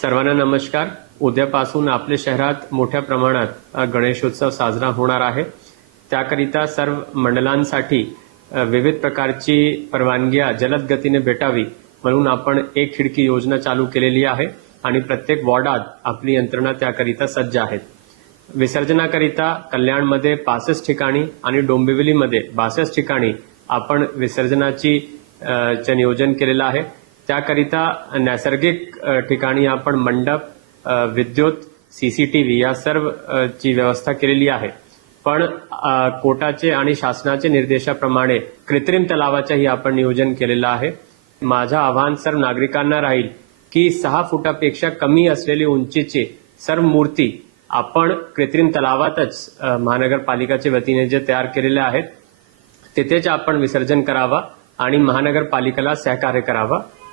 सर्वांना नमस्कार. उद्यापासून आपल्या शहरात मोठ्या प्रमाणात गणेशोत्सव साजरा होणार आहे. त्याकरिता सर्व मंडळांसाठी विविध प्रकारची परवानग्या जलद गतीने भेटावी म्हणून आपण एक खिडकी योजना चालू केलेली आहे आणि प्रत्येक वॉर्डात आपली यंत्रणा त्याकरिता सज्ज आहेत. विसर्जनाकरिता कल्याणमध्ये पासष्ट ठिकाणी आणि डोंबिवलीमध्ये बासष्ट ठिकाणी आपण विसर्जनाची नियोजन केलेलं आहे. त्याकरिता नैसर्गिक ठिकाणी आपण मंडप विद्युत सीसीटीव्ही या सर्व ची व्यवस्था केलेली आहे. पण कोटाचे आणि शासनाचे निर्देशाप्रमाणे कृत्रिम तलावाचंही आपण नियोजन केलेलं आहे. माझं आव्हान सर्व नागरिकांना राहील की सहा फुटापेक्षा कमी असलेली उंचीची सर्व मूर्ती आपण कृत्रिम तलावातच महानगरपालिकाच्या वतीने जे तयार केलेले आहेत तिथेच आपण विसर्जन करावा आणि महानगरपालिकेला सहकार्य करावा.